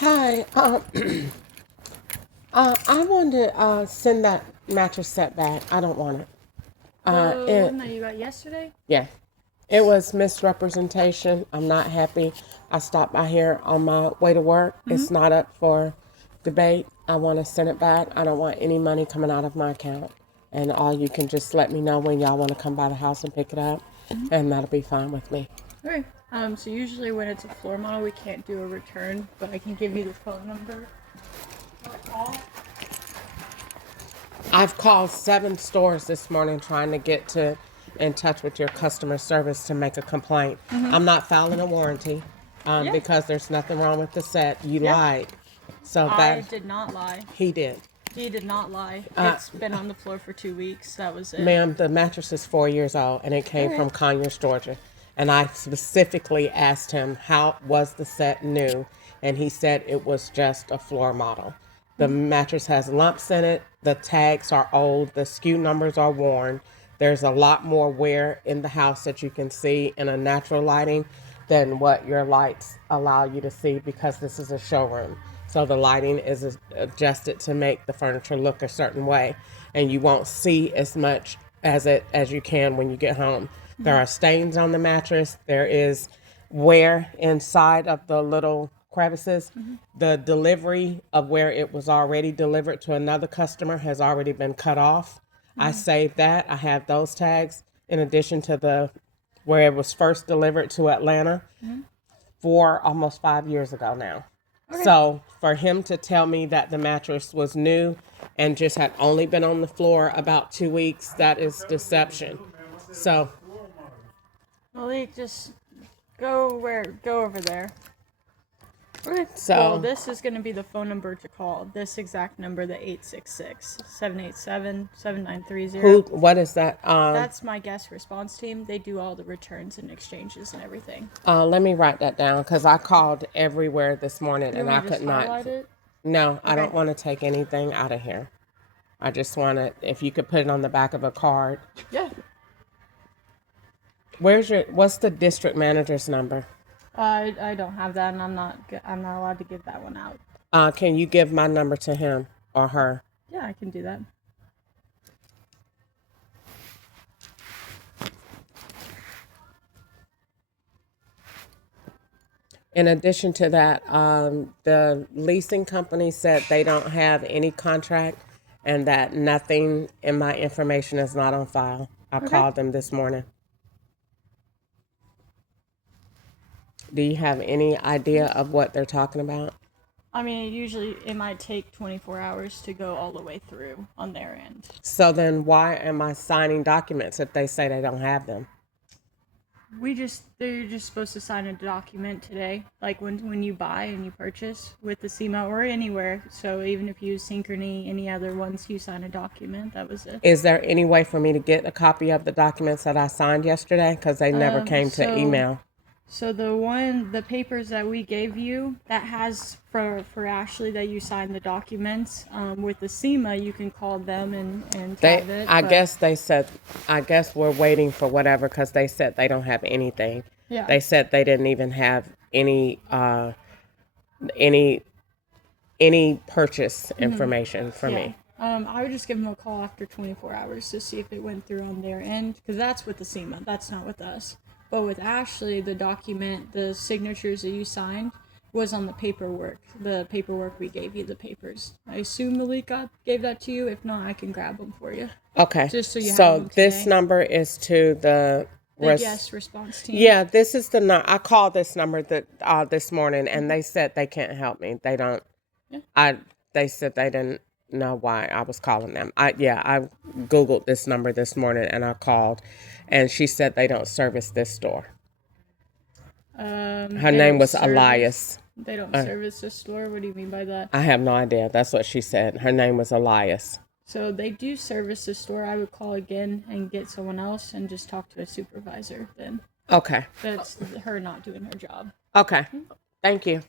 Hi. I wanted to send that mattress set back. I don't want it. The It one that you got yesterday? yeah, it was misrepresentation. I'm not happy. I stopped by here on my way to work. It's not up for debate. I want to send it back. I don't want any money coming out of my account. And all you can just let me know when y'all want to come by the house and pick it up, and that'll be fine with me. Okay. So usually when it's a floor model, we can't do a return, but I can give you the phone number. I've called 7 stores this morning trying to get in touch with your customer service to make a complaint. I'm not filing a warranty Yeah. because there's nothing wrong with the set. You Yeah. lied. So I that did not lie. he did. He did not lie. It's been on the floor for 2 weeks. That was it. Ma'am, the mattress is 4 years old and it came from Conyers, Georgia. And I specifically asked him how was the set new, and he said it was just a floor model. The mattress has lumps in it. The tags are old. The SKU numbers are worn. There's a lot more wear in the house that you can see in a natural lighting than what your lights allow you to see because this is a showroom. So the lighting is adjusted to make the furniture look a certain way, and you won't see as much as you can when you get home. There are stains on the mattress. There is wear inside of the little crevices. The delivery of where it was already delivered to another customer has already been cut off. I saved that. I have those tags in addition to the where it was first delivered to Atlanta for almost 5 years ago now. So for him to tell me that the mattress was new and just had only been on the floor about 2 weeks, that is deception. So Malik, just go over there. okay, Well, so this is going to be the phone number to call. This exact number, the 866-787-7930. what is that? That's my guest response team. They do all the returns and exchanges and everything. Let me write that down because I called everywhere this morning You and I want me to could just not. highlight it? No, I don't Okay. want to take anything out of here. I just want to, if you could put it on the back of a card. Yeah. What's the district manager's number? I don't have that, and I'm not allowed to give that one out. Can you give my number to him or her? Yeah, I can do that. In addition to that, the leasing company said they don't have any contract and that nothing in my information is not on file. I called them this morning. Do you have any idea of what they're talking about? I mean, usually it might take 24 hours to go all the way through on their end. So then why am I signing documents if they say they don't have them? They're just supposed to sign a document today, like when you buy and you purchase with the SEMA or anywhere. So even if you use Synchrony, any other ones, you sign a document. That was it. Is there any way for me to get a copy of the documents that I signed yesterday? Because they never came to email. So the papers that we gave you, that has for Ashley that you signed the documents. With the SEMA, you can call them and have it. I guess they said, I guess we're waiting for whatever because they said they don't have anything. Yeah. They said they didn't even have any purchase information for me. I would just give them a call after 24 hours to see if it went through on their end, because that's with the SEMA. That's not with us. But with Ashley, the document, the signatures that you signed was on the paperwork. The paperwork we gave you, the papers. I assume Malik gave that to you. If not, I can grab them for you. Okay. Just so you have So them this today. number is to the guest response team. Yeah, this is the number. I called this number this morning, and they said they can't help me. They don't. Yeah. They said they didn't know why I was calling them. I Googled this number this morning and I called, and she said they don't service this store. Her name was Elias. They don't service this store? What do you mean by that? I have no idea. That's what she said. Her name was Elias. So they do service the store. I would call again and get someone else and just talk to a supervisor then. Okay. That's her not doing her job. Okay. Thank you.